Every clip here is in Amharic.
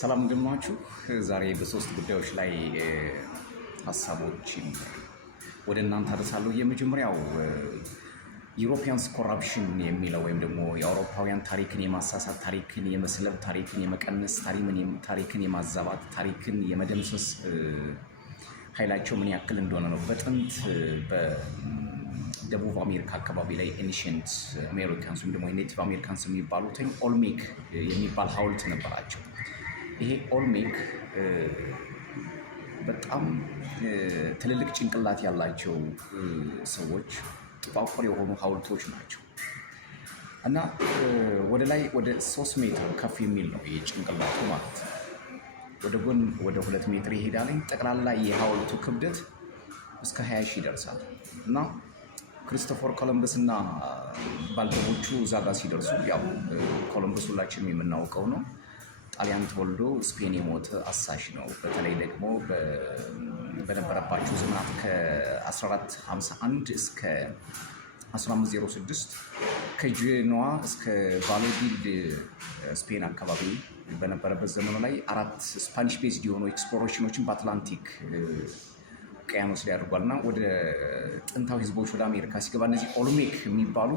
ሰላም እንደምናችሁ። ዛሬ በሶስት ጉዳዮች ላይ ሀሳቦችን ወደ እናንተ አደርሳለሁ። የመጀመሪያው ዩሮፒያንስ ኮራፕሽን የሚለው ወይም ደግሞ የአውሮፓውያን ታሪክን የማሳሳት፣ ታሪክን የመስለብ፣ ታሪክን የመቀነስ፣ ታሪክን የማዛባት፣ ታሪክን የመደምሰስ ኃይላቸው ምን ያክል እንደሆነ ነው። በጥንት በደቡብ አሜሪካ አካባቢ ላይ ኤንሽንት አሜሪካንስ ወይም ደግሞ የኔቲቭ አሜሪካንስ የሚባሉት ኦልሜክ የሚባል ሐውልት ነበራቸው። ይሄ ኦልሜክ በጣም ትልልቅ ጭንቅላት ያላቸው ሰዎች ጥቋቁር የሆኑ ሐውልቶች ናቸው እና ወደ ላይ ወደ 3 ሜትር ከፍ የሚል ነው ይሄ ጭንቅላቱ ማለት ነው። ወደ ጎን ወደ 2 ሜትር ይሄዳል። ጠቅላላ የሐውልቱ ክብደት እስከ 20 ሺህ ይደርሳል እና ክሪስቶፈር ኮሎምበስ እና ባልደረቦቹ እዛ ጋር ሲደርሱ ያው ኮሎምበስ ሁላችንም የምናውቀው ነው። ጣሊያን ተወልዶ ስፔን የሞተ አሳሽ ነው። በተለይ ደግሞ በነበረባቸው ዘመናት ከ1451 እስከ 1506 ከጄኖዋ እስከ ቫሎዲድ ስፔን አካባቢ በነበረበት ዘመኑ ላይ 4 ስፓኒሽ ቤዝድ የሆኑ ኤክስፕሎሬሽኖችን በአትላንቲክ ውቅያኖስ ላይ አድርጓል እና ወደ ጥንታዊ ህዝቦች ወደ አሜሪካ ሲገባ እነዚህ ኦልሜክ የሚባሉ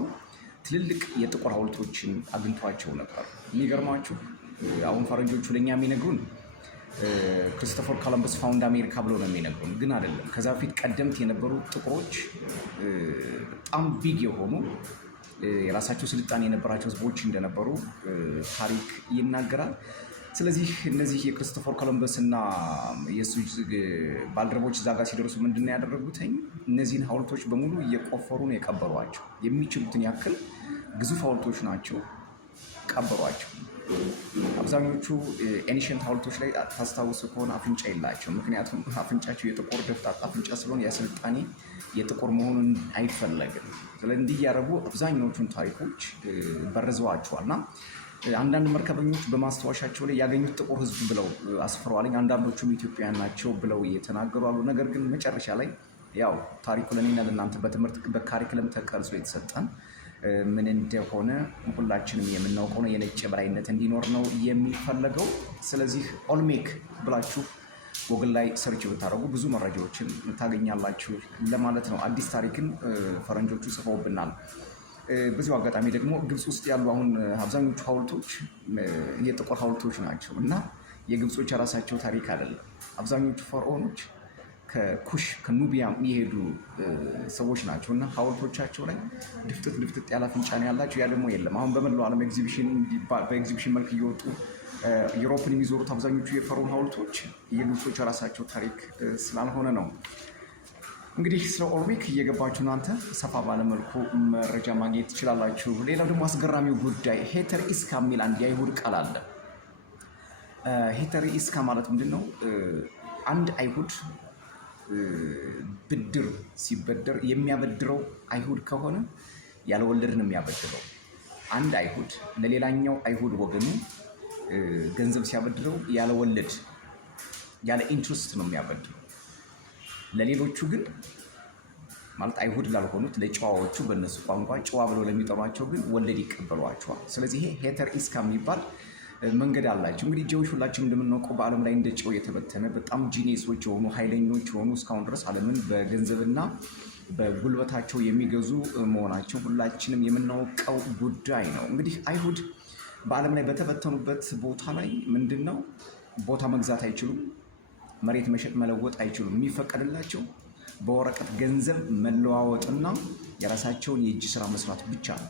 ትልልቅ የጥቁር ሐውልቶችን አግኝቷቸው ነበር። የሚገርማችሁ አሁን ፈረንጆቹ ለኛ የሚነግሩን ክሪስቶፈር ኮሎምበስ ፋውንድ አሜሪካ ብሎ ነው የሚነግሩን፣ ግን አይደለም። ከዛ በፊት ቀደምት የነበሩ ጥቁሮች በጣም ቢግ የሆኑ የራሳቸው ስልጣኔ የነበራቸው ህዝቦች እንደነበሩ ታሪክ ይናገራል። ስለዚህ እነዚህ የክሪስቶፈር ኮሎምበስ እና የሱ ባልደረቦች እዛ ጋር ሲደርሱ ምንድን ነው ያደረጉት? እነዚህን ሐውልቶች በሙሉ እየቆፈሩ ነው የቀበሯቸው። የሚችሉትን ያክል ግዙፍ ሐውልቶች ናቸው፣ ቀበሯቸው። አብዛኞቹ ኤንሽንት ሐውልቶች ላይ ታስታውሱ ከሆነ አፍንጫ የላቸው። ምክንያቱም አፍንጫቸው የጥቁር ደፍጣጣ አፍንጫ ስለሆነ የስልጣኔ የጥቁር መሆኑን አይፈለግም። ስለዚህ እንዲህ ያደረጉ አብዛኛዎቹን ታሪኮች በርዘዋቸዋል እና አንዳንድ መርከበኞች በማስታወሻቸው ላይ ያገኙት ጥቁር ህዝብ ብለው አስፍረዋል። አንዳንዶቹም ኢትዮጵያውያን ናቸው ብለው እየተናገሩ አሉ። ነገር ግን መጨረሻ ላይ ያው ታሪኩ ለእኔና ለእናንተ በትምህርት በካሪክለም ተቀርጾ የተሰጠን ምን እንደሆነ ሁላችንም የምናውቀው ነው። የነጭ የበላይነት እንዲኖር ነው የሚፈለገው። ስለዚህ ኦልሜክ ብላችሁ ጎግል ላይ ሰርች ብታደርጉ ብዙ መረጃዎችን ታገኛላችሁ ለማለት ነው። አዲስ ታሪክን ፈረንጆቹ ጽፈውብናል። በዚሁ አጋጣሚ ደግሞ ግብፅ ውስጥ ያሉ አሁን አብዛኞቹ ሐውልቶች የጥቁር ሐውልቶች ናቸው እና የግብጾች የራሳቸው ታሪክ አይደለም። አብዛኞቹ ፈርዖኖች ከኩሽ ከኑቢያ የሚሄዱ ሰዎች ናቸው እና ሐውልቶቻቸው ላይ ድፍጥጥ ያለ አፍንጫ ነው ያላቸው። ያ ደግሞ የለም። አሁን በመላው ዓለም በኤግዚቢሽን መልክ እየወጡ ዩሮፕን የሚዞሩት አብዛኞቹ የፈርዖን ሐውልቶች የግብጾች የራሳቸው ታሪክ ስላልሆነ ነው። እንግዲህ ስለ ኦልሜክ እየገባችሁ እናንተ ሰፋ ባለመልኩ መረጃ ማግኘት ትችላላችሁ። ሌላው ደግሞ አስገራሚው ጉዳይ ሄተር ኢስካ የሚል አንድ የአይሁድ ቃል አለ። ሄተር ኢስካ ማለት ምንድን ነው? አንድ አይሁድ ብድር ሲበደር የሚያበድረው አይሁድ ከሆነ ያለ ወለድ ነው የሚያበድረው። አንድ አይሁድ ለሌላኛው አይሁድ ወገኑ ገንዘብ ሲያበድረው ያለ ወለድ ያለ ኢንትረስት ነው የሚያበድረው። ለሌሎቹ ግን ማለት አይሁድ ላልሆኑት ለጨዋዎቹ በእነሱ ቋንቋ ጨዋ ብለው ለሚጠሯቸው ግን ወለድ ይቀበሏቸዋል። ስለዚህ ይሄ ሄተር ኢስካ የሚባል መንገድ አላቸው። እንግዲህ ጀዎች ሁላችንም እንደምናውቀው በዓለም ላይ እንደ ጨው የተበተነ በጣም ጂኔሶች የሆኑ ኃይለኞች የሆኑ እስካሁን ድረስ ዓለምን በገንዘብና በጉልበታቸው የሚገዙ መሆናቸው ሁላችንም የምናውቀው ጉዳይ ነው። እንግዲህ አይሁድ በዓለም ላይ በተበተኑበት ቦታ ላይ ምንድን ነው ቦታ መግዛት አይችሉም፣ መሬት መሸጥ መለወጥ አይችሉም። የሚፈቀድላቸው በወረቀት ገንዘብ መለዋወጥና የራሳቸውን የእጅ ስራ መስራት ብቻ ነው።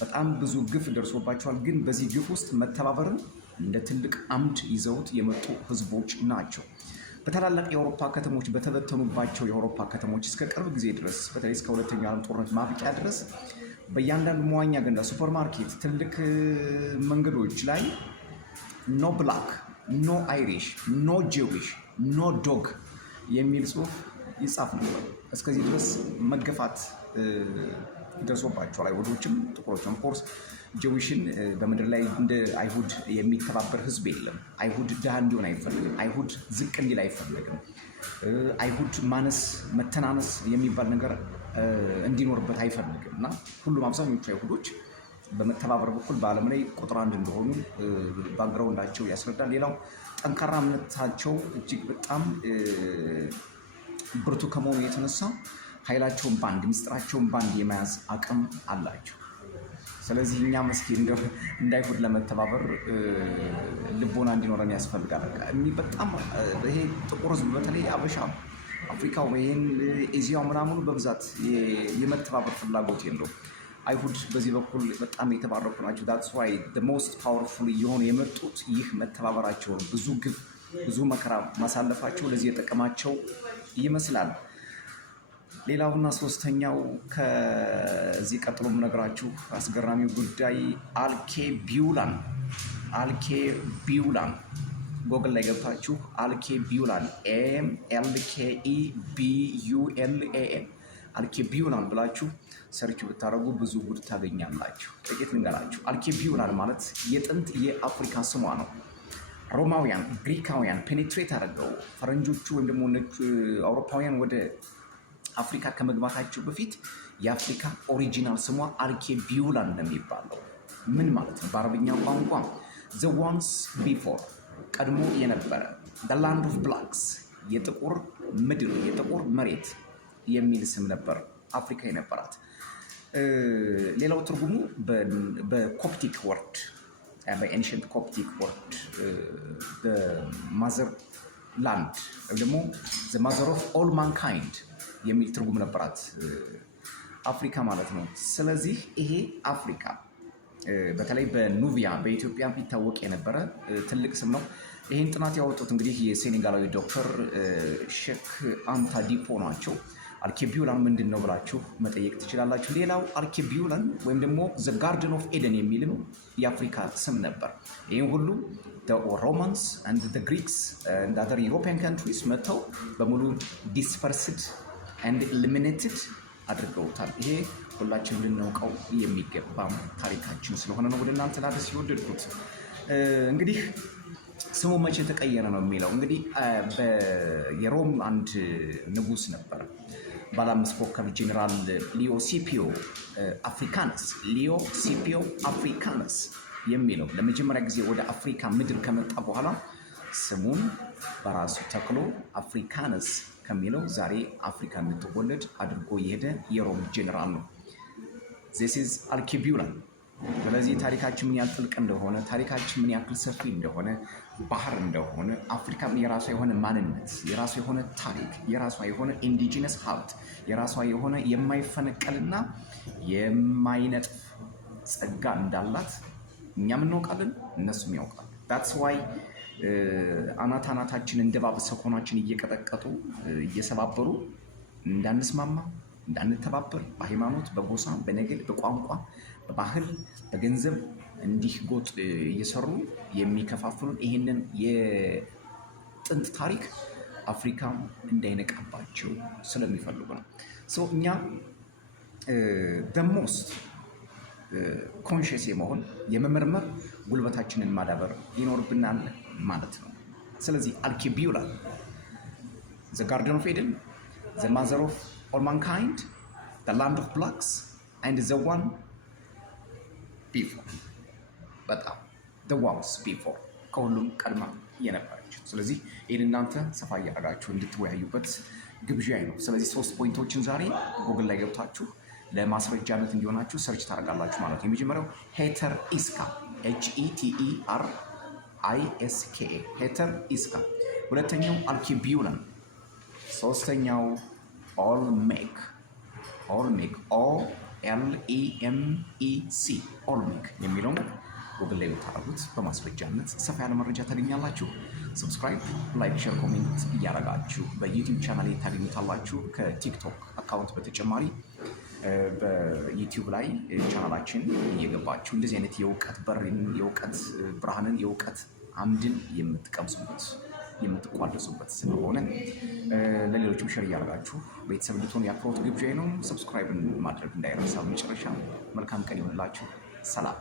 በጣም ብዙ ግፍ ደርሶባቸዋል። ግን በዚህ ግፍ ውስጥ መተባበርን እንደ ትልቅ አምድ ይዘውት የመጡ ህዝቦች ናቸው። በታላላቅ የአውሮፓ ከተሞች በተበተኑባቸው የአውሮፓ ከተሞች እስከ ቅርብ ጊዜ ድረስ በተለይ እስከ ሁለተኛው ዓለም ጦርነት ማብቂያ ድረስ በእያንዳንዱ መዋኛ ገንዳ፣ ሱፐርማርኬት፣ ትልቅ መንገዶች ላይ ኖ ብላክ ኖ አይሪሽ ኖ ጄዊሽ ኖ ዶግ የሚል ጽሁፍ ይጻፍ ነበር። እስከዚህ ድረስ መገፋት ደርሶባቸዋል። አይሁዶችም ጥቁሮችም። ኦፍኮርስ ጄዊሽን በምድር ላይ እንደ አይሁድ የሚተባበር ህዝብ የለም። አይሁድ ድሃ እንዲሆን አይፈልግም። አይሁድ ዝቅ እንዲል አይፈልግም። አይሁድ ማነስ መተናነስ የሚባል ነገር እንዲኖርበት አይፈልግም እና ሁሉም አብዛኞቹ አይሁዶች በመተባበር በኩል በዓለም ላይ ቁጥር አንድ እንደሆኑ ባክግራውንዳቸው ያስረዳል። ሌላው ጠንካራ እምነታቸው እጅግ በጣም ብርቱ ከመሆኑ የተነሳ ኃይላቸውን ባንድ ምስጢራቸውን ባንድ የመያዝ አቅም አላቸው። ስለዚህ እኛም እስኪ እንዳይሁድ ለመተባበር ልቦና እንዲኖረን ያስፈልጋል። በጣም ይሄ ጥቁር ህዝብ በተለይ አበሻ አፍሪካው ይህን ኤዚያው ምናምኑ በብዛት የመተባበር ፍላጎት የለው። አይሁድ በዚህ በኩል በጣም የተባረኩ ናቸው። ዳትስ ዋይ ሞስት ፓወርፉል እየሆኑ የመጡት ይህ መተባበራቸውን ብዙ ግፍ ብዙ መከራ ማሳለፋቸው ለዚህ የጠቀማቸው ይመስላል። ሌላውና ሶስተኛው ከዚህ ቀጥሎ የምነግራችሁ አስገራሚው ጉዳይ አልኬቢውላን ጎግል ላይ ገብታችሁ አልኬቢውላን ALKEBULAN አልኬቢውላን ብላችሁ ሰርች ብታደርጉ ብዙ ጉድ ታገኛላችሁ። ጥቂት ልንገራችሁ። አልኬቢውላን ማለት የጥንት የአፍሪካ ስሟ ነው። ሮማውያን፣ ግሪካውያን ፔኔትሬት አድርገው ፈረንጆቹ ወይም ደግሞ አውሮፓውያን ወደ አፍሪካ ከመግባታቸው በፊት የአፍሪካ ኦሪጂናል ስሟ አልኬቢውላን ነው የሚባለው። ምን ማለት ነው? በአረብኛ ቋንቋ the ones before ቀድሞ የነበረ the land of blacks የጥቁር ምድር የጥቁር መሬት የሚል ስም ነበር አፍሪካ የነበራት። ሌላው ትርጉሙ በኮፕቲክ ወርድ በኤንሽንት ኮፕቲክ ወርድ ማዘር ላንድ ወይም ደግሞ the mother of all mankind የሚል ትርጉም ነበራት አፍሪካ ማለት ነው። ስለዚህ ይሄ አፍሪካ በተለይ በኑቢያ በኢትዮጵያ ይታወቅ የነበረ ትልቅ ስም ነው። ይህን ጥናት ያወጡት እንግዲህ የሴኔጋላዊ ዶክተር ሼክ አንታ ዲፖ ናቸው። አልኬቢውላን ምንድን ነው ብላችሁ መጠየቅ ትችላላችሁ። ሌላው አልኬቢውላን ወይም ደግሞ ዘ ጋርደን ኦፍ ኤደን የሚልም የአፍሪካ ስም ነበር። ይህም ሁሉ ሮማንስ አንድ ግሪክስ አንድ አዘር ዩሮፒያን ካንትሪስ መጥተው በሙሉ ዲስፐርስድ አንድ ኤሊሚኔትድ አድርገውታል። ይሄ ሁላችን ልናውቀው የሚገባም ታሪካችን ስለሆነ ነው ወደ እናንተ ላደርስ የወደድኩት። እንግዲህ ስሙ መቼ ተቀየረ ነው የሚለው። እንግዲህ የሮም አንድ ንጉስ ነበር፣ ባለ 5 ኮከብ ጄኔራል ሊዮ ሲፒዮ አፍሪካነስ የሚለው ለመጀመሪያ ጊዜ ወደ አፍሪካ ምድር ከመጣ በኋላ ስሙን በራሱ ተክሎ አፍሪካነስ ከሚለው ዛሬ አፍሪካ እንድትወለድ አድርጎ የሄደ የሮም ጄኔራል ነው። ዚስ ኢዝ አልኬቢውላን። ስለዚህ ታሪካችን ምን ያህል ጥልቅ እንደሆነ፣ ታሪካችን ምን ያክል ሰፊ እንደሆነ፣ ባህር እንደሆነ፣ አፍሪካ የራሷ የሆነ ማንነት፣ የራሷ የሆነ ታሪክ፣ የራሷ የሆነ ኢንዲጂነስ ሀብት፣ የራሷ የሆነ የማይፈነቀልና የማይነጥፍ ጸጋ እንዳላት እኛም እናውቃለን፣ እነሱም ያውቃሉ። ዳትስ ዋይ አናታችን እንደ እባብ ሰኮናችን እየቀጠቀጡ እየሰባበሩ እንዳንስማማ እንዳንተባበር በሃይማኖት፣ በጎሳ፣ በነገድ፣ በቋንቋ፣ በባህል፣ በገንዘብ እንዲህ ጎጥ እየሰሩ የሚከፋፍሉን ይህንን የጥንት ታሪክ አፍሪካ እንዳይነቃባቸው ስለሚፈልጉ ነው። እኛ ደሞስት ኮንሽስ የመሆን የመመርመር ጉልበታችንን ማዳበር ይኖርብናል ማለት ነው። ስለዚህ አልኬቢውላን ዘ ጋርደን ኦፍ ኤደን ዘ ማዘር ኦፍ ኦል ማንካይንድ ዘ ላንድ ኦፍ ብላክስ ኤንድ ዘ ዋን ቢፎር በጣም ዘ ዋንስ ቢፎር ከሁሉም ቀድማ የነበረችው። ስለዚህ ይህን እናንተ ሰፋ እያደረጋችሁ እንድትወያዩበት ግብዣዬ ነው። ስለዚህ 3 ፖይንቶችን ዛሬ ጉግል ላይ ገብታችሁ ለማስረጃነት እንዲሆናችሁ ሰርች ታደርጋላችሁ ማለት ነው። የመጀመሪያው ሄተር ኢስካ HETERISKA ሄተር ኢስካ። ሁለተኛው አልኬቢውላን። ሶስተኛው ኦልሜክ OLEMEC ኦልሜክ የሚለውን ጉግል ላይ ብታደርጉት በማስረጃነት ሰፋ ያለ መረጃ ታገኛላችሁ። ሰብስክራይብ፣ ላይክ፣ ሼር፣ ኮሜንት እያደረጋችሁ በዩቲዩብ ቻናል ታገኙታላችሁ። ከቲክቶክ አካውንት በተጨማሪ በዩቲዩብ ላይ ቻናላችን እየገባችሁ እንደዚህ አይነት የእውቀት በርን፣ የእውቀት ብርሃንን፣ የእውቀት አምድን የምትቀምሱበት የምትቋደሱበት ስለሆነ ለሌሎችም ሼር እያደረጋችሁ ቤተሰብ እንድትሆኑ የአክብሮት ግብዣዬ ነው። ሰብስክራይብን ማድረግ እንዳይረሳ። መጨረሻ መልካም ቀን ይሆንላችሁ። ሰላም